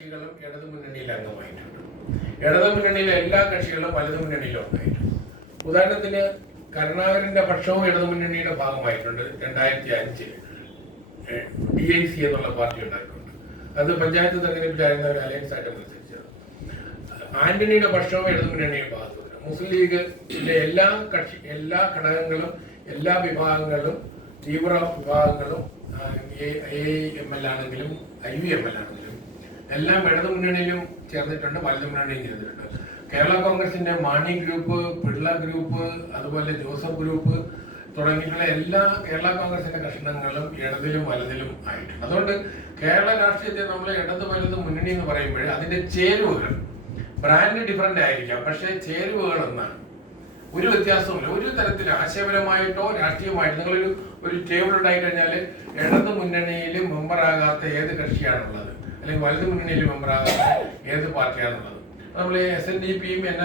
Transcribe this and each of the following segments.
കക്ഷികളും ഇടതു മുന്നണിയിൽ അംഗമായിട്ടുണ്ട് ഇടതു മുന്നണിയിലെ എല്ലാ കക്ഷികളും വലതു മുന്നണിയിലും ഉണ്ടായിട്ടുണ്ട്. ഉദാഹരണത്തിന് കരുണാകരന്റെ പക്ഷവും ഇടതു മുന്നണിയുടെ ഭാഗമായിട്ടുണ്ട് രണ്ടായിരത്തി അഞ്ചിൽ ഡി ഐ സി എന്നുള്ള പാർട്ടി ഉണ്ടായിട്ടുണ്ട്. അത് പഞ്ചായത്ത് തെരഞ്ഞെടുപ്പിലായിരുന്ന ഒരു അലയൻസ് ആയിട്ട് മത്സരിച്ചത്. ആന്റണിയുടെ പക്ഷവും ഇടതു മുന്നണിയുടെ ഭാഗത്തുണ്ട് മുസ്ലിം ലീഗ് എല്ലാ കക്ഷി എല്ലാ ഘടകങ്ങളും എല്ലാ വിഭാഗങ്ങളും തീവ്ര വിഭാഗങ്ങളും എ എം എൽ ആണെങ്കിലും ഐ വി എം എൽ ആണെങ്കിലും എല്ലാം ഇടതു മുന്നണിയിലും ചേർന്നിട്ടുണ്ട് വലതു മുന്നണിയും ചേർന്നിട്ടുണ്ട്. കേരള കോൺഗ്രസിന്റെ മാണി ഗ്രൂപ്പ് പിള്ള ഗ്രൂപ്പ് അതുപോലെ ജോസഫ് ഗ്രൂപ്പ് തുടങ്ങിയിട്ടുള്ള എല്ലാ കേരള കോൺഗ്രസിന്റെ കഷ്ണങ്ങളും ഇടതിലും വലതിലും ആയിട്ടുണ്ട്. അതുകൊണ്ട് കേരള രാഷ്ട്രീയത്തെ നമ്മൾ ഇടത് വലത് മുന്നണി എന്ന് പറയുമ്പോൾ അതിന്റെ ചേരുവകൾ ബ്രാൻഡ് ഡിഫറെന്റ് ആയിരിക്കാം. പക്ഷേ ചേരുവകൾ എന്നാണ് ഒരു വ്യത്യാസവുമില്ല. ഒരു തരത്തിൽ ആശയപരമായിട്ടോ രാഷ്ട്രീയമായിട്ടോ നിങ്ങളൊരു ഒരു ടേബിൾ ഉണ്ടായി കഴിഞ്ഞാൽ ഇടത് മുന്നണിയിൽ മെമ്പറാകാത്ത ഏത് കക്ഷിയാണുള്ളത്? അല്ലെങ്കിൽ വലത് മുന്നണിയിൽ മെമ്പറാകാത്ത ഏത് പാർട്ടിയാണെന്നുള്ളത് നമ്മൾ എസ് എൻ ഡി പിയും എൻ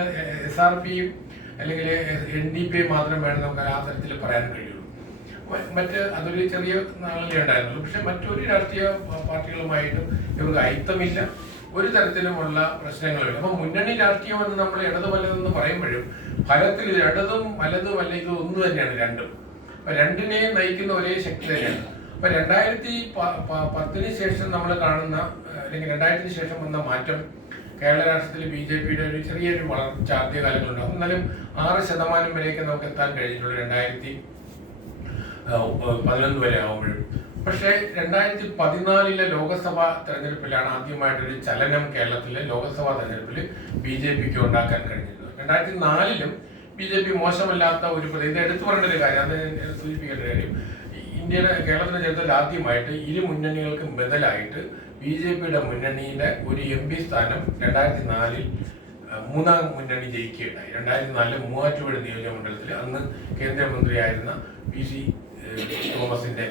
എസ് ആർ പിയും അല്ലെങ്കിൽ എൻ ഡി പിയും മാത്രം വേണം നമുക്ക് ആ തരത്തിൽ പറയാൻ കഴിയുള്ളൂ. മറ്റ് അതൊരു ചെറിയ നാളിലേ ഉണ്ടായിരുന്നുള്ളൂ. പക്ഷെ മറ്റൊരു രാഷ്ട്രീയ പ- പാർട്ടികളുമായിട്ടും ഇവർക്ക് അയിത്തമില്ല. ഒരു തരത്തിലുമുള്ള പ്രശ്നങ്ങളുണ്ട് അപ്പൊ മുന്നണി രാഷ്ട്രീയം എന്ന് നമ്മൾ ഇടത് വലതെന്ന് പറയുമ്പോഴും ഫലത്തിൽ ഇടതും വലതും അല്ലെങ്കിൽ ഒന്ന് തന്നെയാണ് രണ്ടും. അപ്പൊ രണ്ടിനെയും നയിക്കുന്ന ഒരേ ശക്തി തന്നെയാണ്. അപ്പൊ രണ്ടായിരത്തി പ- പ- പത്തിന് ശേഷം നമ്മൾ കാണുന്ന അല്ലെങ്കിൽ രണ്ടായിരത്തിന് ശേഷം വന്ന മാറ്റം കേരള രാഷ്ട്രത്തിൽ ബി ജെ പിയുടെ ഒരു ചെറിയൊരു വളർച്ച ആദ്യകാലങ്ങളുണ്ടാവും എന്നാലും ആറ് ശതമാനം വരെയൊക്കെ നമുക്ക് എത്താൻ കഴിഞ്ഞിട്ടുള്ളൂ രണ്ടായിരത്തി പതിനൊന്ന് വരെ ആകുമ്പോഴും പക്ഷേ രണ്ടായിരത്തി പതിനാലിലെ ലോക്സഭാ തെരഞ്ഞെടുപ്പിലാണ് ആദ്യമായിട്ടൊരു ചലനം കേരളത്തിലെ ലോക്സഭാ തെരഞ്ഞെടുപ്പിൽ ബി ജെ പിക്ക് ഉണ്ടാക്കാൻ കഴിഞ്ഞിരുന്നത്. രണ്ടായിരത്തി നാലിലും ബി ജെ പി മോശമല്ലാത്ത ഒരു പ്രതിനിധി എടുത്തു പറയേണ്ട ഒരു കാര്യം അത് സൂചിപ്പിക്കേണ്ട കാര്യം. ഇന്ത്യയുടെ കേരളത്തിന്റെ ചരിത്രത്തിൽ ആദ്യമായിട്ട് ഇരു മുന്നണികൾക്കും ബദലായിട്ട് ബി ജെ പിയുടെ മുന്നണിയുടെ ഒരു എം പി സ്ഥാനം രണ്ടായിരത്തി നാലിൽ മൂന്നാം മുന്നണി ജയിക്കുകയുണ്ടായി. രണ്ടായിരത്തി നാലിൽ മൂവാറ്റുപുഴ നിയോജക മണ്ഡലത്തിൽ അന്ന് കേന്ദ്രമന്ത്രിയായിരുന്ന പി സി തോമസിന്റെ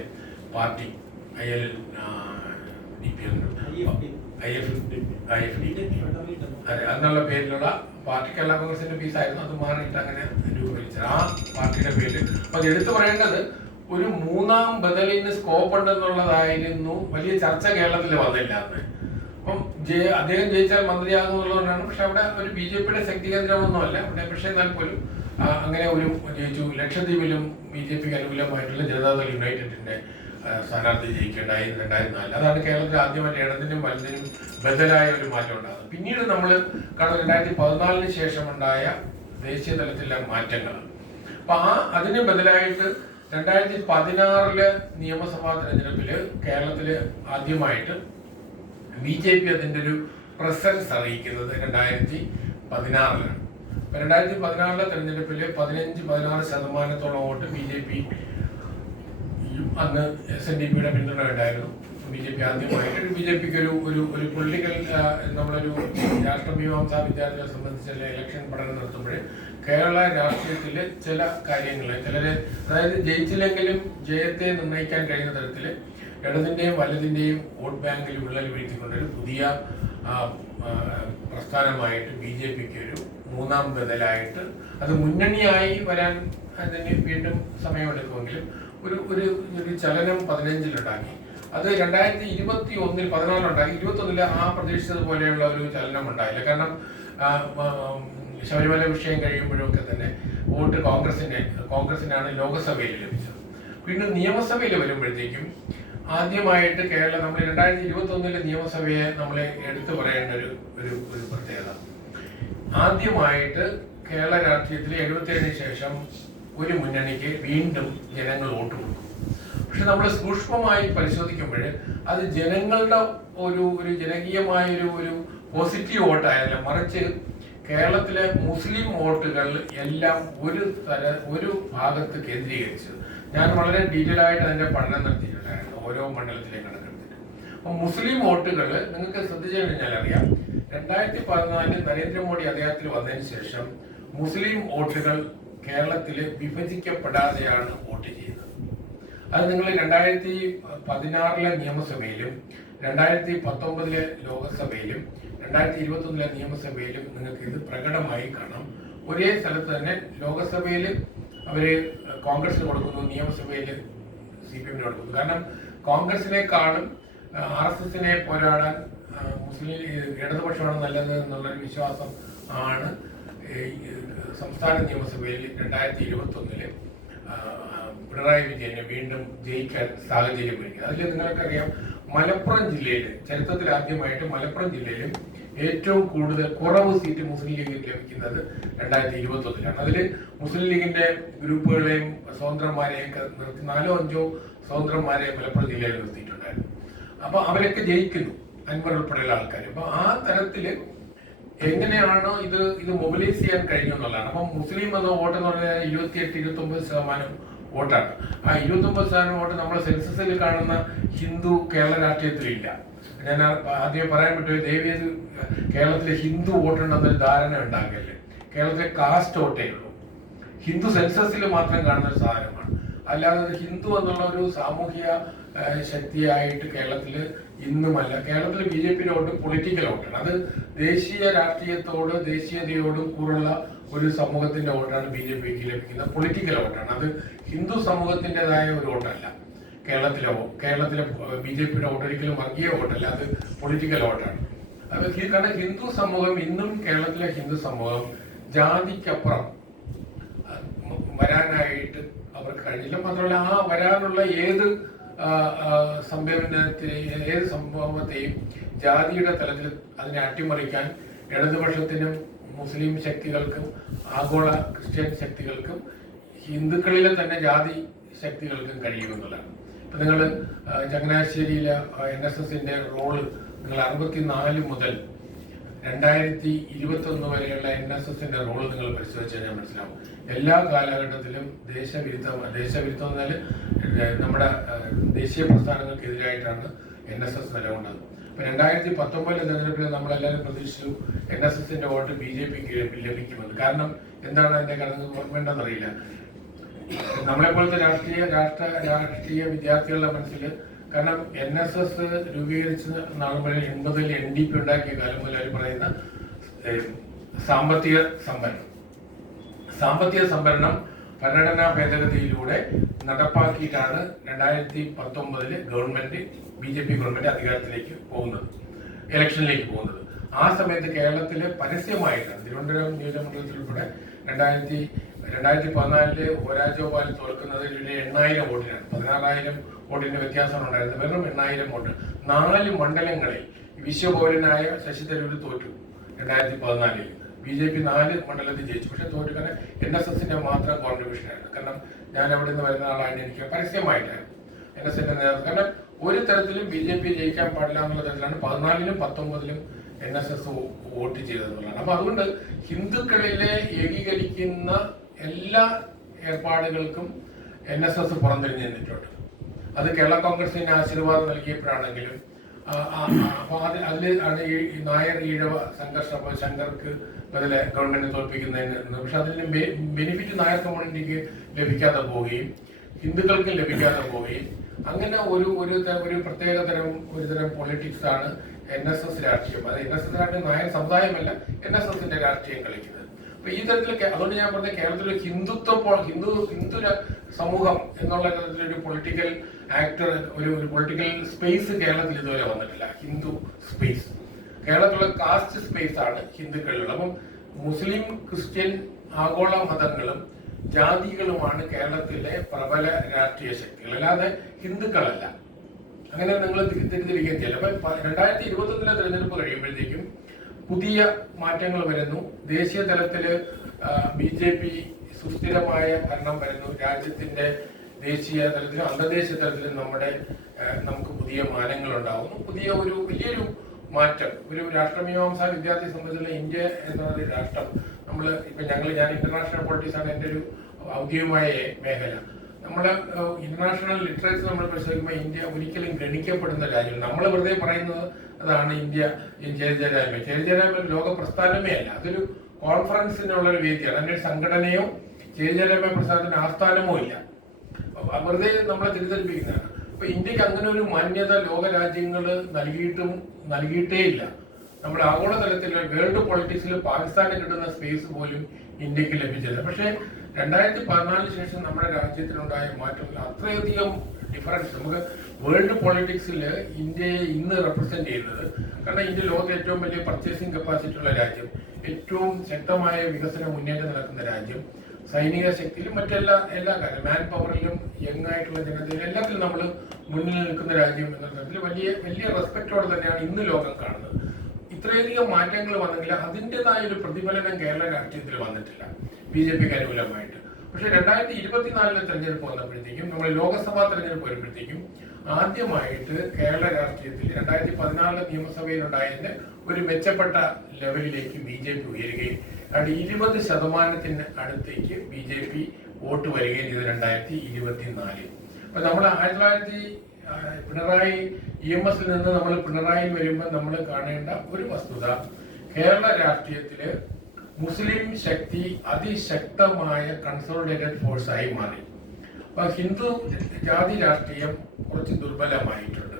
party I L D P I F I F D. അതെ അതിനുള്ള പേരിലുള്ള പാർട്ടി കേരള കോൺഗ്രസിന്റെ പീസായിരുന്നു. അത് മാറിയിട്ട് അങ്ങനെ രൂപീകരിച്ചത്. ആ പാർട്ടിയുടെ പേരിൽ. അപ്പൊ അത് എടുത്തു പറയേണ്ടത് ഒരു മൂന്നാം ബദലിന് സ്കോപ്പ് ഉണ്ടെന്നുള്ളതായിരുന്നു വലിയ ചർച്ച കേരളത്തിൽ വന്നില്ല അന്ന്. അപ്പം അദ്ദേഹം ജയിച്ചാൽ മന്ത്രിയാകും എന്നുള്ളതുകൊണ്ടാണ് പക്ഷെ അവിടെ ഒരു ബി ജെ പിയുടെ ശക്തി കേന്ദ്രമൊന്നുമല്ല. അവിടെ പക്ഷേ എന്നാൽ പോലും അങ്ങനെ ഒരു ജയിച്ചു. ലക്ഷദ്വീപിലും ബി ജെ പിക്ക് അനുകൂലമായിട്ടുള്ള ജനതാദൾ യുണൈറ്റഡിന്റെ സ്ഥാനാർത്ഥി ജയിക്കേണ്ടായി രണ്ടായിരത്തി നാലിൽ അതാണ് കേരളത്തിൽ ആദ്യമായിട്ട് ഇടതിനും വലതിനും ബദലായ ഒരു മാറ്റം ഉണ്ടാകുന്നത് പിന്നീട് നമ്മൾ കടന്ന രണ്ടായിരത്തി പതിനാലിന് ശേഷം ഉണ്ടായ ദേശീയ തലത്തിലെ മാറ്റങ്ങൾ. അപ്പൊ ആ അതിന് ബദലായിട്ട് രണ്ടായിരത്തി പതിനാറിൽ നിയമസഭാ തെരഞ്ഞെടുപ്പിൽ കേരളത്തിൽ ആദ്യമായിട്ട് ബി ജെ പി അതിന്റെ ഒരു പ്രസൻസ് അറിയിക്കുന്നത് രണ്ടായിരത്തി പതിനാറിലാണ് രണ്ടായിരത്തി പതിനാറിലെ തെരഞ്ഞെടുപ്പിൽ പതിനഞ്ച് പതിനാറ് ശതമാനത്തോളം വോട്ട് ബി ജെ പി അന്ന് എസ് എൻ ഡി പിയുടെ പിന്തുണ ഉണ്ടായിരുന്നു. ബി ജെ പി ആദ്യമായിട്ട് ബി ജെ പിക്ക് ഒരു ഒരു ഒരു പൊളിറ്റിക്കൽ നമ്മളൊരു രാഷ്ട്രമീമാംസാ വിദ്യാർത്ഥികളെ സംബന്ധിച്ചുള്ള ഇലക്ഷൻ പഠനം നടത്തുമ്പോൾ കേരള രാഷ്ട്രീയത്തിൽ ചില കാര്യങ്ങൾ ചിലര് അതായത് ജയിച്ചില്ലെങ്കിലും ജയത്തെ നിർണയിക്കാൻ കഴിയുന്ന തരത്തിൽ ഇടതിന്റെയും വലതിന്റെയും വോട്ട് ബാങ്കിൽ വിള്ളൽ വീഴ്ത്തിക്കൊണ്ടൊരു പുതിയ പ്രസ്ഥാനമായിട്ട് ബി ജെ പിക്ക് ഒരു മൂന്നാം ബദലായിട്ട് അത് മുന്നണിയായി വരാൻ അതിന് വീണ്ടും സമയമെടുക്കുമെങ്കിലും ഒരു ഒരു ഒരു ചലനം പതിനഞ്ചിലുണ്ടാക്കി. അത് രണ്ടായിരത്തി ഇരുപത്തി ഒന്നിൽ പതിനാലിലുണ്ടാക്കി ഇരുപത്തി ഒന്നിൽ ആ പ്രതീക്ഷിച്ചതുപോലെയുള്ള ഒരു ചലനം ഉണ്ടായില്ല കാരണം ശബരിമല വിഷയം കഴിയുമ്പോഴൊക്കെ തന്നെ വോട്ട് കോൺഗ്രസിന്റെ കോൺഗ്രസിനാണ് ലോകസഭയിൽ ലഭിച്ചത്. പിന്നെ നിയമസഭയിൽ വരുമ്പോഴത്തേക്കും ആദ്യമായിട്ട് കേരളം നമ്മൾ രണ്ടായിരത്തി ഇരുപത്തി ഒന്നിലെ നിയമസഭയെ നമ്മൾ എടുത്തു പറയേണ്ട ഒരു ഒരു ഒരു പ്രത്യേകത. ആദ്യമായിട്ട് കേരള രാഷ്ട്രീയത്തിൽ എഴുപത്തിയേഴിന് ശേഷം ഒരു മുന്നണിക്ക് വീണ്ടും ജനങ്ങൾ വോട്ട് കൊടുക്കും. പക്ഷെ നമ്മൾ സൂക്ഷ്മമായി പരിശോധിക്കുമ്പോൾ അത് ജനങ്ങളുടെ ഒരു ഒരു ജനകീയമായ ഒരു ഒരു പോസിറ്റീവ് വോട്ടായല്ല മറിച്ച് കേരളത്തിലെ മുസ്ലിം വോട്ടുകൾ എല്ലാം ഒരു തര ഒരു ഭാഗത്ത് കേന്ദ്രീകരിച്ചു ഞാൻ വളരെ ഡീറ്റെയിൽ ആയിട്ട് അതിന്റെ പഠനം നടത്തിയിട്ടുണ്ടായിരുന്നു ഓരോ മണ്ഡലത്തിലേക്ക് അപ്പൊ മുസ്ലിം വോട്ടുകൾ നിങ്ങൾക്ക് ശ്രദ്ധിച്ചു കഴിഞ്ഞാൽ അറിയാം രണ്ടായിരത്തി പതിനാലിൽ നരേന്ദ്രമോദി അദ്ദേഹത്തിൽ വന്നതിന് ശേഷം മുസ്ലിം വോട്ടുകൾ കേരളത്തിൽ വിഭജിക്കപ്പെടാതെയാണ് വോട്ട് ചെയ്തത് അത് നിങ്ങൾ രണ്ടായിരത്തി പതിനാറിലെ നിയമസഭയിലും രണ്ടായിരത്തി പത്തൊമ്പതിലെ ലോകസഭയിലും രണ്ടായിരത്തി ഇരുപത്തി ഒന്നിലെ നിയമസഭയിലും നിങ്ങൾക്ക് ഇത് പ്രകടമായി കാണാം. ഒരേ സ്ഥലത്ത് തന്നെ ലോകസഭയിൽ അവർ കോൺഗ്രസിന് കൊടുക്കുന്നു നിയമസഭയിൽ സി പി എമ്മിന് കൊടുക്കുന്നു. കാരണം കോൺഗ്രസിനേക്കാളും ആർ എസ് എസിനെ പോരാടാൻ മുസ്ലിം ഇടതുപക്ഷമാണ് നല്ലത് എന്നുള്ളൊരു വിശ്വാസം ആണ് സംസ്ഥാന നിയമസഭയിൽ രണ്ടായിരത്തി ഇരുപത്തി ഒന്നിൽ പിണറായി വിജയനെ വീണ്ടും ജയിക്കാൻ സാഹചര്യം ഒരുക്കി അതിൽ നിങ്ങൾക്കറിയാം മലപ്പുറം ജില്ലയിൽ ചരിത്രത്തിൽ ആദ്യമായിട്ട് മലപ്പുറം ജില്ലയിലും ഏറ്റവും കൂടുതൽ കുറവ് സീറ്റ് മുസ്ലിം ലീഗിന് ലഭിക്കുന്നത് രണ്ടായിരത്തി ഇരുപത്തി ഒന്നിലാണ് അതിൽ മുസ്ലിം ലീഗിന്റെ ഗ്രൂപ്പുകളെയും സ്വതന്ത്രന്മാരെയും നിർത്തി നാലോ അഞ്ചോ സ്വതന്ത്രന്മാരെ മലപ്പുറം ജില്ലയിൽ നിർത്തിയിട്ടുണ്ടായിരുന്നു. അപ്പൊ അവരൊക്കെ ജയിക്കുന്നു അൻവർ ഉൾപ്പെടെയുള്ള ആൾക്കാർ അപ്പൊ ആ തരത്തിൽ എങ്ങനെയാണോ ഇത് ഇത് മൊബിലൈസ് ചെയ്യാൻ കഴിഞ്ഞു എന്നുള്ളതാണ്. അപ്പം മുസ്ലിം എന്ന വോട്ട് എന്ന് പറഞ്ഞാൽ ഇരുപത്തി എട്ട് ഇരുപത്തി ഒമ്പത് ശതമാനം വോട്ടാണ്. ആ ഇരുപത്തി ഒമ്പത് ശതമാനം വോട്ട് നമ്മൾ സെൻസസിൽ കാണുന്ന ഹിന്ദു കേരള രാഷ്ട്രീയത്തിലില്ല. ഞാൻ ആദ്യമേ ആദ്യം പറയാൻ പറ്റുമോ ദേവിയത് കേരളത്തിലെ ഹിന്ദു വോട്ടുണ്ടെന്നൊരു ധാരണ ഉണ്ടാകല്ലേ? കേരളത്തിലെ കാസ്റ്റ് വോട്ടേ ഉള്ളൂ. ഹിന്ദു സെൻസസിൽ മാത്രം കാണുന്ന ഒരു സാധനമാണ്. അല്ലാതെ ഹിന്ദു എന്നുള്ള ഒരു സാമൂഹിക ശക്തിയായിട്ട് കേരളത്തിൽ ഇന്നുമല്ല. കേരളത്തിൽ ബി ജെ പിയുടെ വോട്ട് പൊളിറ്റിക്കൽ വോട്ടാണ്. അത് ദേശീയ രാഷ്ട്രീയത്തോട് ദേശീയതയോടും കൂറുള്ള ഒരു സമൂഹത്തിന്റെ വോട്ടാണ് ബി ജെ പിക്ക് ലഭിക്കുന്നത്. പൊളിറ്റിക്കൽ വോട്ടാണ്. അത് ഹിന്ദു സമൂഹത്തിന്റെതായ ഒരു വോട്ടല്ല. കേരളത്തിലെ കേരളത്തിലെ ബി ജെ പിയുടെ വോട്ട് ഒരിക്കലും വർഗീയ വോട്ടല്ല അത് പൊളിറ്റിക്കൽ വോട്ടാണ്. അത് കാരണം ഹിന്ദു സമൂഹം ഇന്നും കേരളത്തിലെ ഹിന്ദു സമൂഹം ജാതിക്കപ്പുറം വരാനായിട്ട് അവർക്ക് കഴിഞ്ഞില്ല. മാത്രമല്ല ആ വരാനുള്ള ഏത് സംഭവനത്തെയും ഏത് സംഭവത്തെയും ജാതിയുടെ തലത്തിൽ അതിനെ അട്ടിമറിക്കാൻ ഇടതുപക്ഷത്തിനും മുസ്ലിം ശക്തികൾക്കും ആഗോള ക്രിസ്ത്യൻ ശക്തികൾക്കും ഹിന്ദുക്കളിലെ തന്നെ ജാതി ശക്തികൾക്കും കഴിയുമെന്നുള്ളതാണ്. നിങ്ങൾ ചങ്ങനാശ്ശേരിയിലെ എൻ എസ് എസിന്റെ റോൾ നിങ്ങൾ അറുപത്തിനാല് മുതൽ രണ്ടായിരത്തി ഇരുപത്തി ഒന്ന് വരെയുള്ള എൻ എസ് എസിന്റെ റോൾ നിങ്ങൾ പരിശോധിച്ച് കഴിഞ്ഞാൽ മനസ്സിലാവും. എല്ലാ കാലഘട്ടത്തിലും ദേശവിരുദ്ധം ദേശവിരുദ്ധം എന്നാൽ നമ്മുടെ ദേശീയ പ്രസ്ഥാനങ്ങൾക്കെതിരായിട്ടാണ് എൻ എസ് എസ് നിലകൊണ്ടത്. അപ്പൊ രണ്ടായിരത്തി പത്തൊമ്പതിലെ തെരഞ്ഞെടുപ്പിൽ നമ്മളെല്ലാവരും പ്രതീക്ഷിച്ചു എൻ എസ് എസിന്റെ വോട്ട് ബി ജെ പിക്ക് ലഭിക്കുമെന്ന്. കാരണം എന്താണ് അതിന്റെ കാരണം ഓർമ്മയുണ്ടെന്നറിയില്ല നമ്മളെ പോലത്തെ രാഷ്ട്രീയ രാഷ്ട്ര രാഷ്ട്രീയ വിദ്യാർത്ഥികളുടെ മനസ്സിൽ കാരണം എൻ എസ് എസ് രൂപീകരിച്ച നാൾ എൺപതിൽ എൻ ഡി പി ഉണ്ടാക്കിയ കാലം മുതൽ അവർ പറയുന്ന സാമ്പത്തിക സംവരണം. സാമ്പത്തിക സംവരണം ഭരണഘടനാ ഭേദഗതിയിലൂടെ നടപ്പാക്കിയിട്ടാണ് രണ്ടായിരത്തി പത്തൊമ്പതിൽ government B J P government അധികാരത്തിലേക്ക് പോകുന്നത്. ഇലക്ഷനിലേക്ക് പോകുന്നത്. ആ സമയത്ത് കേരളത്തിലെ പരസ്യമായിട്ടാണ് തിരുവനന്തപുരം നിയോജകമണ്ഡലത്തിൽ രണ്ടായിരത്തി രണ്ടായിരത്തി പതിനാലിൽ ഒരാജോപാൽ തോൽക്കുന്നത് ഇതിലെ എണ്ണായിരം വോട്ടിനാണ്. പതിനാറായിരം വോട്ടിന്റെ വ്യത്യാസമാണ് ഉണ്ടായിരുന്നത്. വെറും എണ്ണായിരം വോട്ട്. നാല് മണ്ഡലങ്ങളിൽ വിശ്വപൗരനായ ശശി തരൂർ തോറ്റു രണ്ടായിരത്തി പതിനാലിൽ ബി ജെ പി നാല് മണ്ഡലത്തിൽ ജയിച്ചു. പക്ഷെ തോറ്റു. കാരണം എൻ എസ് എസിന്റെ മാത്രം കോൺട്രിബ്യൂഷൻ ആയിരുന്നു. കാരണം ഞാൻ അവിടെ നിന്ന് വരുന്ന ആളാണ് എനിക്ക് പരസ്യമായിട്ടായിരുന്നു എൻ എസ് എന്റെ നേതൃത്വം. കാരണം ഒരു തരത്തിലും ബി ജെ പി ജയിക്കാൻ പാടില്ല എന്നുള്ള തരത്തിലാണ് പതിനാലിലും പത്തൊമ്പതിലും എൻ എസ് എസ് വോട്ട് ചെയ്തതെന്നുള്ളതാണ് അപ്പൊ അതുകൊണ്ട് ഹിന്ദുക്കളിലെ ഏകീകരിക്കുന്ന എല്ലാ ഏർപ്പാടുകൾക്കും എൻ എസ് എസ് പുറംതിരിഞ്ഞ് നിന്നിട്ടുണ്ട്. അത് കേരള കോൺഗ്രസിന് ആശീർവാദം നൽകിയപ്പോഴാണെങ്കിലും അപ്പോൾ അത് അതിൽ ആണ് ഈ നായർ ഈഴവ സംഘർഷം അപ്പൊ ശങ്കർക്ക് അതിലെ ഗവൺമെന്റ് തോൽപ്പിക്കുന്നതിന് പക്ഷെ അതിന് ബെനിഫിറ്റ് നായർ കമ്മ്യൂണിറ്റിക്ക് ലഭിക്കാതെ പോവുകയും ഹിന്ദുക്കൾക്ക് ലഭിക്കാതെ പോവുകയും അങ്ങനെ ഒരു ഒരു ഒരു പ്രത്യേക തരം ഒരു തരം പൊളിറ്റിക്സ് ആണ് എൻ എസ് എസ് രാഷ്ട്രീയം. അത് എൻ എസ് എസ് രാഷ്ട്രീയം നായർ സമുദായമല്ല എൻ എസ് എസിന്റെ രാഷ്ട്രീയം കളിക്കുന്നത്. അപ്പൊ ഈ തരത്തിൽ അതുകൊണ്ട് ഞാൻ പറഞ്ഞ കേരളത്തിൽ ഹിന്ദുത്വ ഹിന്ദു ഹിന്ദു സമൂഹം എന്നുള്ള തരത്തിലൊരു പൊളിറ്റിക്കൽ ആക്ടർ ഒരു ഒരു പൊളിറ്റിക്കൽ സ്പേസ് കേരളത്തിൽ ഇതുവരെ വന്നിട്ടില്ല. ഹിന്ദു സ്പേസ് കേരളത്തിലുള്ള കാസ്റ്റ് സ്പേസ് ആണ് ഹിന്ദുക്കളിലുള്ളത് അപ്പം മുസ്ലിം ക്രിസ്ത്യൻ ആഗോള മതങ്ങളും ജാതികളുമാണ് കേരളത്തിലെ പ്രബല രാഷ്ട്രീയ ശക്തികൾ. അല്ലാതെ ഹിന്ദുക്കളല്ല. അങ്ങനെ നിങ്ങൾ തിരിച്ചിരിക്കുകയും ചെയ്യില്ല. അപ്പൊ രണ്ടായിരത്തി ഇരുപത്തൊന്നിലെ തെരഞ്ഞെടുപ്പ് കഴിയുമ്പോഴത്തേക്കും പുതിയ മാറ്റങ്ങൾ വരുന്നു. ദേശീയ തലത്തിൽ ബി ജെ പി സുസ്ഥിരമായ ഭരണം വരുന്നു. രാജ്യത്തിന്റെ ദേശീയ തലത്തിലും അന്തർദേശീയ തലത്തിലും നമ്മുടെ നമുക്ക് പുതിയ മാനങ്ങൾ ഉണ്ടാവുന്നു പുതിയ ഒരു വലിയൊരു മാറ്റം. ഒരു രാഷ്ട്രമീമാംസ വിദ്യാർത്ഥി സംബന്ധിച്ചുള്ള ഇന്ത്യ എന്ന രാഷ്ട്രം. നമ്മൾ ഇപ്പൊ ഞങ്ങൾ ഞാൻ ഇന്റർനാഷണൽ പൊളിറ്റിക്സ് ആണ് എന്റെ ഒരു ഔദ്യോഗികമായ മേഖല. നമ്മൾ ഇന്റർനാഷണൽ ലിറ്ററേച്ചർ നമ്മൾ പരിശോധിക്കുമ്പോൾ ഇന്ത്യ ഒരിക്കലും ഗണിക്കപ്പെടുന്ന രാജ്യം നമ്മൾ വെറുതെ പറയുന്നത് അതാണ് ഇന്ത്യ ചേരിചേരായ്മ ചേരിചേരായ്മ ഒരു ലോക പ്രസ്ഥാനമേ അല്ല അതൊരു കോൺഫറൻസിനുള്ള ഒരു വേദിയാണ്. അതിന്റെ ഒരു സംഘടനയോ ചേരിചേരായ്മ പ്രസ്ഥാനത്തിന് ആസ്ഥാനമോ ഇല്ല. വെറുതെ നമ്മളെ തിരിച്ചടിപ്പിക്കുന്നതാണ് അപ്പൊ ഇന്ത്യയ്ക്ക് അങ്ങനെ ഒരു മാന്യത ലോക രാജ്യങ്ങൾ നൽകിയിട്ടും നൽകിയിട്ടേ ഇല്ല. നമ്മുടെ ആഗോളതലത്തിൽ വേൾഡ് പൊളിറ്റിക്സിൽ പാകിസ്ഥാന് കിട്ടുന്ന സ്പേസ് പോലും ഇന്ത്യയ്ക്ക് ലഭിച്ചില്ല പക്ഷേ രണ്ടായിരത്തി പതിനാലിന് ശേഷം നമ്മുടെ രാജ്യത്തിനുണ്ടായ മാറ്റങ്ങൾ അത്രയധികം ഡിഫറൻസ്. നമുക്ക് വേൾഡ് പൊളിറ്റിക്സിൽ ഇന്ത്യയെ ഇന്ന് റെപ്രസെന്റ് ചെയ്യുന്നത്. കാരണം ഇന്ത്യ ലോകത്തെ ഏറ്റവും വലിയ പർച്ചേസിംഗ് കപ്പാസിറ്റി ഉള്ള രാജ്യം ഏറ്റവും ശക്തമായ വികസന മുന്നേറ്റം നടക്കുന്ന രാജ്യം സൈനിക ശക്തിയിലും മറ്റെല്ലാ എല്ലാ കാര്യം മാൻ പവറിലും യങ് ആയിട്ടുള്ള ജനതയിലും എല്ലാത്തിലും നമ്മൾ മുന്നിൽ നിൽക്കുന്ന രാജ്യം എന്ന തരത്തിൽ വലിയ വലിയ റെസ്പെക്റ്റോടെ തന്നെയാണ് ഇന്ന് ലോകം കാണുന്നത്. ഇത്രയധികം മാറ്റങ്ങൾ വന്നെങ്കിൽ അതിന്റെതായ ഒരു പ്രതിഫലനം കേരള രാഷ്ട്രീയത്തിൽ വന്നിട്ടില്ല. ബി ജെ പിക്ക് അനുകൂലമായിട്ട്. പക്ഷെ രണ്ടായിരത്തി ഇരുപത്തിനാലിലെ തെരഞ്ഞെടുപ്പ് വന്നപ്പോഴത്തേക്കും നമ്മൾ ലോക്സഭാ തെരഞ്ഞെടുപ്പ് വരുമ്പോഴത്തേക്കും ആദ്യമായിട്ട് കേരള രാഷ്ട്രീയത്തിൽ രണ്ടായിരത്തി പതിനാല് നിയമസഭയിലുണ്ടായതിന് ഒരു മെച്ചപ്പെട്ട ലെവലിലേക്ക് ബി ജെ പി ഉയരുകയും അത് ഇരുപത് ശതമാനത്തിന് അടുത്തേക്ക് ബി ജെ പി വോട്ട് വരികയും ചെയ്തു രണ്ടായിരത്തി ഇരുപത്തിനാലിൽ അപ്പൊ നമ്മൾ ആയിരത്തി തൊള്ളായിരത്തി പിണറായി ഇ എം എസിൽ നിന്ന് നമ്മൾ പിണറായി വരുമ്പോൾ നമ്മൾ കാണേണ്ട ഒരു വസ്തുത കേരള രാഷ്ട്രീയത്തിൽ മുസ്ലിം ശക്തി അതിശക്തമായ കൺസോളിഡേറ്റഡ് ഫോഴ്സായി മാറി. അപ്പൊ ഹിന്ദു ജാതി രാഷ്ട്രീയം കുറച്ച് ദുർബലമായിട്ടുണ്ട്.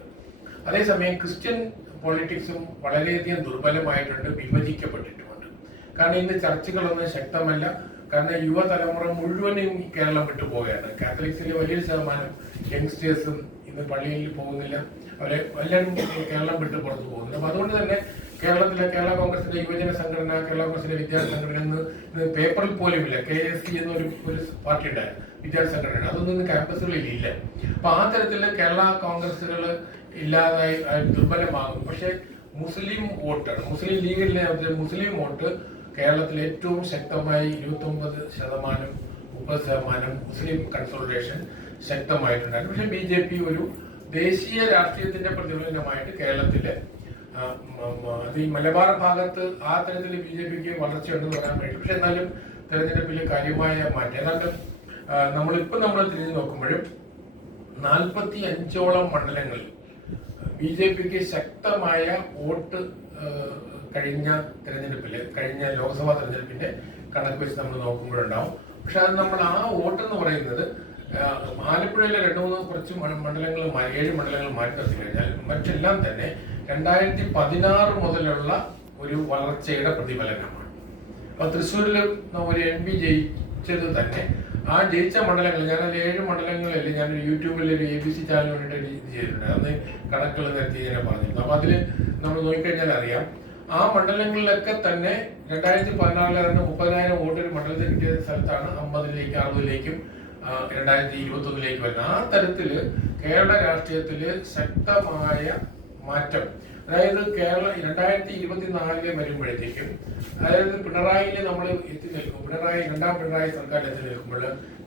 അതേസമയം ക്രിസ്ത്യൻ പൊളിറ്റിക്സും വളരെയധികം ദുർബലമായിട്ടുണ്ട് വിഭജിക്കപ്പെട്ടിട്ടുമുണ്ട്. കാരണം ഇന്ന് ചർച്ചകളൊന്നും ശക്തമല്ല. കാരണം യുവതലമുറ മുഴുവനും കേരളം വിട്ടു പോവുകയാണ്. കാത്തലിക്സിലെ വലിയൊരു ശതമാനം യങ്സ്റ്റേഴ്സും ഇന്ന് പള്ളിയിൽ പോകുന്നില്ല. അവരെ എല്ലാവരും കേരളം വിട്ട് പുറത്തു പോകുന്നു അപ്പൊ അതുകൊണ്ട് തന്നെ കേരളത്തിലെ കേരള കോൺഗ്രസിന്റെ യുവജന സംഘടന കേരള കോൺഗ്രസിന്റെ വിദ്യാർത്ഥി സംഘടന എന്ന് പേപ്പറിൽ പോലും ഇല്ല കെ എസ് സി എന്നൊരു ഒരു പാർട്ടി ഉണ്ടായിരുന്നു. വിദ്യാർത്ഥി അതൊന്നും ക്യാമ്പസുകളിൽ ഇല്ല. അപ്പൊ ആ തരത്തിൽ കേരള കോൺഗ്രസുകൾ ഇല്ലാതായി ദുർബലമാകും. പക്ഷെ മുസ്ലിം വോട്ടാണ്. മുസ്ലിം ലീഗിലെ മുസ്ലിം വോട്ട് കേരളത്തിൽ ഏറ്റവും ശക്തമായി ഇരുപത്തി ഒമ്പത് ശതമാനം മുപ്പത് ശതമാനം മുസ്ലിം കൺസോളിഡേഷൻ ശക്തമായിട്ടുണ്ടായിരുന്നു. പക്ഷെ ബി ജെ പി ഒരു ദേശീയ രാഷ്ട്രീയത്തിന്റെ പ്രതിഫലനമായിട്ട് കേരളത്തിലെ അത് ഈ മലബാർ ഭാഗത്ത് ആ തരത്തിൽ ബി ജെ പിക്ക് വളർച്ചയുണ്ടെന്ന് പറയാൻ കഴിയും പക്ഷെ എന്നാലും തെരഞ്ഞെടുപ്പിൽ കാര്യമായ മാറ്റം. ഏതാണ്ട് നമ്മളിപ്പോൾ നമ്മൾ തിരിഞ്ഞു നോക്കുമ്പോഴും നാൽപ്പത്തി അഞ്ചോളം മണ്ഡലങ്ങളിൽ ബി ജെ പിക്ക് ശക്തമായ വോട്ട് കഴിഞ്ഞ തെരഞ്ഞെടുപ്പിൽ കഴിഞ്ഞ ലോക്സഭാ തെരഞ്ഞെടുപ്പിന്റെ കണക്ക് വെച്ച് നമ്മൾ നോക്കുമ്പോഴുണ്ടാവും. പക്ഷെ അത് നമ്മൾ ആ വോട്ട് എന്ന് പറയുന്നത് ആലപ്പുഴയിലെ രണ്ട് മൂന്ന് കുറച്ച് മണ്ഡലങ്ങൾ ഏഴ് മണ്ഡലങ്ങൾ മാറ്റി നിർത്തി കഴിഞ്ഞാൽ മറ്റെല്ലാം തന്നെ രണ്ടായിരത്തി പതിനാറ് മുതലുള്ള ഒരു വളർച്ചയുടെ പ്രതിഫലനമാണ്. അപ്പൊ തൃശ്ശൂരിൽ ഒരു എം പി ജയിച്ചത് തന്നെ ആ ജയിച്ച മണ്ഡലങ്ങൾ ഞാൻ അതിൽ ഏഴ് മണ്ഡലങ്ങളിൽ ഞാൻ യൂട്യൂബിൽ ഒരു എ ബി സി ചാനൽ വേണ്ടിയിട്ട് ചെയ്തിട്ടുണ്ട്. അന്ന് കണക്കുകൾ നിരത്തി ഇങ്ങനെ പറഞ്ഞിരുന്നു. അപ്പൊ അതിൽ നമ്മൾ നോക്കിക്കഴിഞ്ഞാൽ അറിയാം ആ മണ്ഡലങ്ങളിലൊക്കെ തന്നെ രണ്ടായിരത്തി പതിനാലിൽ തന്നെ മുപ്പതിനായിരം വോട്ട് ഒരു മണ്ഡലത്തിൽ കിട്ടിയ സ്ഥലത്താണ് അമ്പതിലേക്ക് അറുപതിലേക്കും രണ്ടായിരത്തി ഇരുപത്തി ഒന്നിലേക്ക് വരുന്നത്. ആ തരത്തിൽ കേരള രാഷ്ട്രീയത്തിൽ ശക്തമായ മാറ്റം അതായത് കേരള രണ്ടായിരത്തി ഇരുപത്തിനാലിൽ വരുമ്പോഴത്തേക്കും അതായത് പിണറായിയിൽ നമ്മൾ എത്തി നിൽക്കും പിണറായി രണ്ടാം പിണറായി സർക്കാർ എത്തി നിൽക്കുമ്പോൾ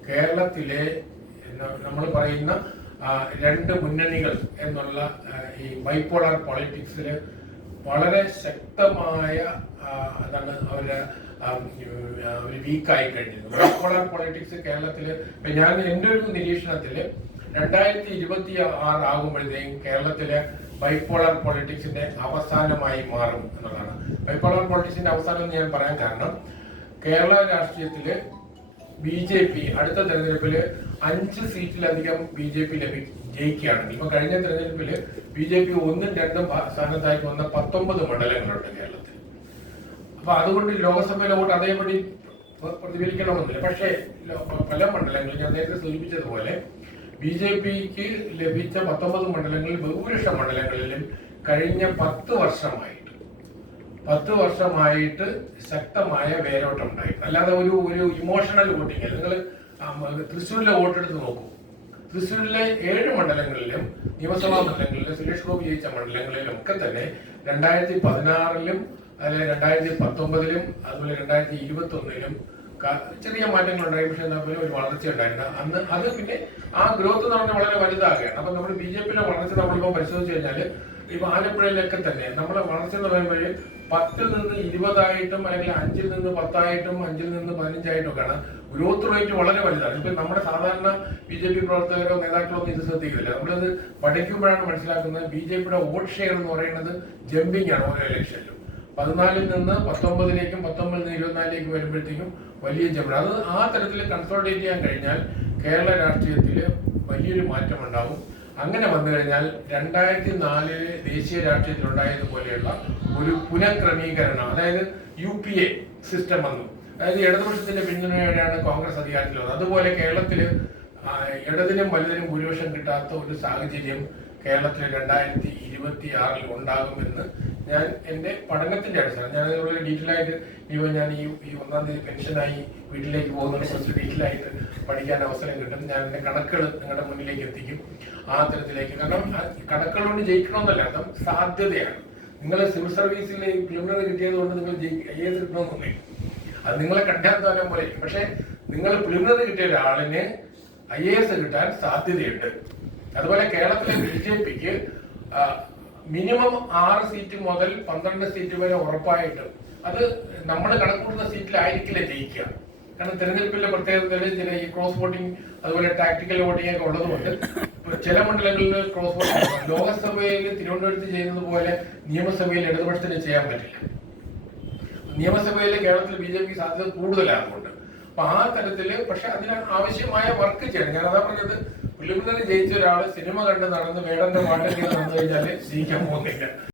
കേരളത്തിലെ നമ്മൾ പറയുന്ന രണ്ട് മുന്നണികൾ എന്നുള്ള ഈ ബൈപ്പോളാർ പോളിറ്റിക്സിൽ വളരെ ശക്തമായ അതാണ് അവർ ഒരു വീക്കായി കഴിഞ്ഞിരുന്നു. ബൈപ്പോളാർ പോളിറ്റിക്സ് കേരളത്തിൽ ഞാൻ എന്റെ ഒരു നിരീക്ഷണത്തിൽ രണ്ടായിരത്തി ഇരുപത്തി ആറ് ആകുമ്പോഴത്തേക്കും കേരളത്തിലെ ബൈപ്പോളാർ പൊളിറ്റിക്സിന്റെ അവസാനമായി മാറും എന്നുള്ളതാണ്. ബൈപ്പോളർ പൊളിറ്റിക്സിന്റെ അവസാനം എന്ന് ഞാൻ പറയാൻ കാരണം കേരള രാഷ്ട്രീയത്തിൽ ബി ജെ പി അടുത്ത തെരഞ്ഞെടുപ്പിൽ അഞ്ച് സീറ്റിലധികം ബി ജെ പി ലഭി ജയിക്കുകയാണെങ്കിൽ ഇപ്പൊ കഴിഞ്ഞ തെരഞ്ഞെടുപ്പിൽ ബി ജെ പി ഒന്നും രണ്ടും സ്ഥാനത്തായി വന്ന പത്തൊമ്പത് മണ്ഡലങ്ങളുണ്ട് കേരളത്തിൽ. അപ്പൊ അതുകൊണ്ട് ലോക്സഭയിലെ വോട്ട് അതേപടി പ്ര- പ്രതിഫലിക്കണമെന്നില്ല. പക്ഷേ പല മണ്ഡലങ്ങളിൽ ഞാൻ നേരത്തെ സൂചിപ്പിച്ചതുപോലെ ബി ജെ പിക്ക് ലഭിച്ച പത്തൊമ്പത് മണ്ഡലങ്ങളിൽ ബഹുഭൂരിഷ മണ്ഡലങ്ങളിലും കഴിഞ്ഞ പത്ത് വർഷമായിട്ട് പത്ത് വർഷമായിട്ട് ശക്തമായ വേരോട്ടം ഉണ്ടായിരുന്നു. അല്ലാതെ ഒരു ഒരു ഇമോഷണൽ വോട്ടിംഗ് നിങ്ങൾ തൃശ്ശൂരിലെ വോട്ടെടുത്ത് നോക്കൂ. തൃശ്ശൂരിലെ ഏഴ് മണ്ഡലങ്ങളിലും നിയമസഭാ മണ്ഡലങ്ങളിലും സുരേഷ് ഗോപി ജയിച്ച മണ്ഡലങ്ങളിലും ഒക്കെ തന്നെ രണ്ടായിരത്തി പതിനാറിലും അല്ലെങ്കിൽ രണ്ടായിരത്തി പത്തൊമ്പതിലും അതുപോലെ രണ്ടായിരത്തി ഇരുപത്തി ഒന്നിലും ചെറിയ മാറ്റങ്ങൾ ഉണ്ടായി പക്ഷെ എന്നാൽ പോലും ഒരു വളർച്ച ഉണ്ടായിരുന്നു അന്ന് അത് പിന്നെ ആ ഗ്രോത്ത് എന്ന് പറഞ്ഞാൽ വളരെ വലുതാകുകയാണ് അപ്പൊ നമ്മൾ ബി ജെ പിയുടെ വളർച്ച നമ്മളിപ്പോൾ പരിശോധിച്ച് കഴിഞ്ഞാൽ ഇപ്പൊ ആലപ്പുഴയിലൊക്കെ തന്നെ നമ്മളെ വളർച്ച എന്ന് പറയുമ്പോൾ പത്തിൽ നിന്ന് ഇരുപതായിട്ടും അല്ലെങ്കിൽ അഞ്ചിൽ നിന്ന് പത്തായിട്ടും അഞ്ചിൽ നിന്ന് പതിനഞ്ചായിട്ടും ഒക്കെയാണ് ഗ്രോത്ത് റേറ്റ് വളരെ വലുതാണ്. ഇപ്പൊ നമ്മുടെ സാധാരണ ബി ജെ പി പ്രവർത്തകരോ നേതാക്കളോ ഒന്നും ഇത് ശ്രദ്ധിക്കില്ല നമ്മളത് പഠിക്കുമ്പോഴാണ് മനസ്സിലാക്കുന്നത് ബി ജെ പിയുടെ വോട്ട് ഷെയർ എന്ന് പറയുന്നത് ജമ്പിങ് ആണ് ഓരോ ഇലക്ഷനിലും പതിനാലിൽ നിന്ന് പത്തൊമ്പതിലേക്കും പത്തൊമ്പതിൽ നിന്ന് ഇരുപത്തിനാലിലേക്ക് വരുമ്പോഴത്തേക്കും വലിയ ജമ്പ് അത് ആ തരത്തിൽ കൺസോൾട്ടേറ്റ് ചെയ്യാൻ കഴിഞ്ഞാൽ കേരള രാഷ്ട്രീയത്തിൽ വലിയൊരു മാറ്റം ഉണ്ടാവും. അങ്ങനെ വന്നു കഴിഞ്ഞാൽ രണ്ടായിരത്തി നാലിൽ ദേശീയ രാഷ്ട്രീയത്തിൽ ഉണ്ടായതുപോലെയുള്ള ഒരു പുനഃക്രമീകരണം അതായത് യു പി എ സിസ്റ്റം വന്നു. അതായത് ഇടതുപക്ഷത്തിന്റെ പിന്തുണയോടെയാണ് കോൺഗ്രസ് അധികാരത്തിൽ വന്നത്. അതുപോലെ കേരളത്തിൽ ആ, ഇടതിനും വലുതിനും ഭൂരിപക്ഷം കിട്ടാത്ത ഒരു സാഹചര്യം കേരളത്തിൽ രണ്ടായിരത്തി ഇരുപത്തി ആറിൽ ഉണ്ടാകുമെന്ന് ഞാൻ എന്റെ പഠനത്തിന്റെ അടിസ്ഥാനം ഞാൻ അതിനുള്ള ഡീറ്റെയിൽ ആയിട്ട് ഇപ്പോൾ ഞാൻ ഈ ഈ ഒന്നാം തീയതി പെൻഷനായി വീട്ടിലേക്ക് പോകുന്നതിനെ കുറിച്ച് വീട്ടിലായിട്ട് പഠിക്കാൻ അവസരം കിട്ടും. ഞാൻ എന്റെ കണക്കുകൾ നിങ്ങളുടെ മുന്നിലേക്ക് എത്തിക്കും. ആ തരത്തിലേക്ക്. കാരണം കൊണ്ട് ജയിക്കണമെന്നല്ല അർത്ഥം സാധ്യതയാണ്. നിങ്ങൾ സിവിൽ സർവീസിൽ പ്രിലിമിനറി കിട്ടിയത് കൊണ്ട് നിങ്ങൾ ഐ എസ് കിട്ടണമെന്നൊന്നുമില്ല അത് നിങ്ങളെ കണ്ടാൽ പോലെ. പക്ഷേ നിങ്ങൾ പ്രിലിമിനറി കിട്ടിയ ഒരാളിന് ഐ എ എസ് കിട്ടാൻ സാധ്യതയുണ്ട്. അതുപോലെ കേരളത്തിലെ ബി ജെ പിക്ക് മിനിമം ആറ് സീറ്റ് മുതൽ പന്ത്രണ്ട് സീറ്റ് വരെ ഉറപ്പായിട്ട് അത് നമ്മൾ കണക്കൂട്ടുന്ന സീറ്റിലായിരിക്കില്ല ജയിക്കുക. കാരണം തിരഞ്ഞെടുപ്പിലെ പ്രത്യേകത ചില ഈ ക്രോസ് വോട്ടിംഗ് അതുപോലെ ടാക്ടിക്കൽ വോട്ടിംഗ് ഒക്കെ ഉള്ളതുകൊണ്ട് ചില മണ്ഡലങ്ങളിൽ ക്രോസ് വോട്ടിംഗ് ലോകസഭയിൽ തിരുവനന്തപുരത്ത് ചെയ്യുന്നത് പോലെ നിയമസഭയിൽ ഇടതുപക്ഷത്തിന് ചെയ്യാൻ പറ്റില്ല. നിയമസഭയിലെ കേരളത്തിൽ ബി ജെ പി സാധ്യത കൂടുതലാണ് അതുകൊണ്ട് അപ്പൊ ആ തരത്തിൽ പക്ഷെ അതിന് ആവശ്യമായ വർക്ക് ചെയ്യണം. ഞാൻ അതാ പറഞ്ഞത് പ്രിലിമിനറി ജയിച്ച ഒരാൾ സിനിമ കണ്ട് നടന്ന് വേടന്റെ പാട്ടൊക്കെ നടന്നു കഴിഞ്ഞാൽ ജയിക്കാൻ പോകുന്നില്ല.